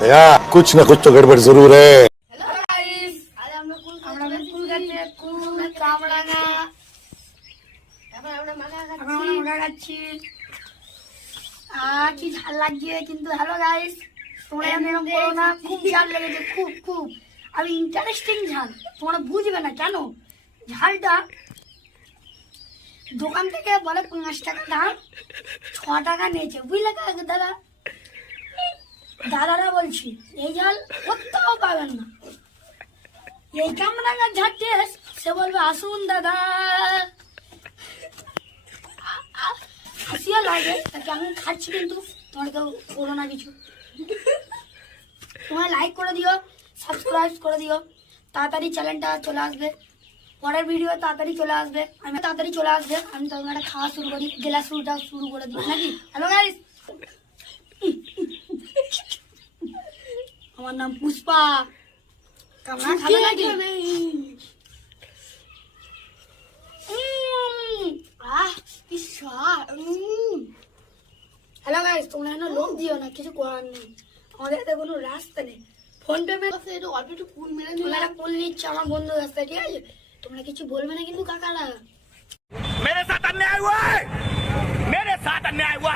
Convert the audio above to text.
दया कुछ न कुछ तो गड़बड़ जरूर है। হ্যালো গাইস, আজ আমরা কুল গাছে কুল কামড়াঙ্গা আমরা মাগা খাচ্ছি। কি ঝাল লাগছে কিন্তু। হ্যালো গাইস, তোমরা এরকম করো না, খুব ঝাল লেগেছে, খুব খুব। আমি ইন্টারেস্টিং ঝাল, তোমরা বুঝবে না কেন। ঝালটা দোকান থেকে বলে 5 টাকা দাম, 6 টাকা নিয়েছে, বুঝলে দাদা। দাদারা বলছি এই ঝাল কোথাও পাবেন না। এই কামরাঙ্গার ঝাল টেস্ট, সে বলবে আসুন দাদা। হাসিও লাগে তাকে, আমি খাচ্ছি কিন্তু তোমার কেউ বলো না কিছু। তোমার লাইক করে দিও, সাবস্ক্রাইব করে দিও। তাড়াতাড়ি চ্যানেলটা চলে আসবে, পরের ভিডিও তাড়াতাড়ি চলে আসবে, আমি তাড়াতাড়ি চলে আসবে। আমি তখন একটা খাওয়া শুরু করি, গেলা শুরুটা শুরু করে দিই নাকি। হ্যালো গাইস, আমার নাম পুষ্পা। কামড়া খাবে নাকি? কি স্বাদ। হ্যালো গাইস, তোমরা এখানে লোক দিও না, কিছু করার নেই, আমাদের হাতে কোনো রাস্তা নেই। ফোন পে অল্প একটু ফুল মেরে ফুল নিচ্ছে আমার বন্ধু রাস্তায়, ঠিক আছে? তোমরা কিছু বলবে না কিন্তু কাকারা। मेरे साथ अन्याय हुआ है, मेरे साथ अन्याय हुआ है।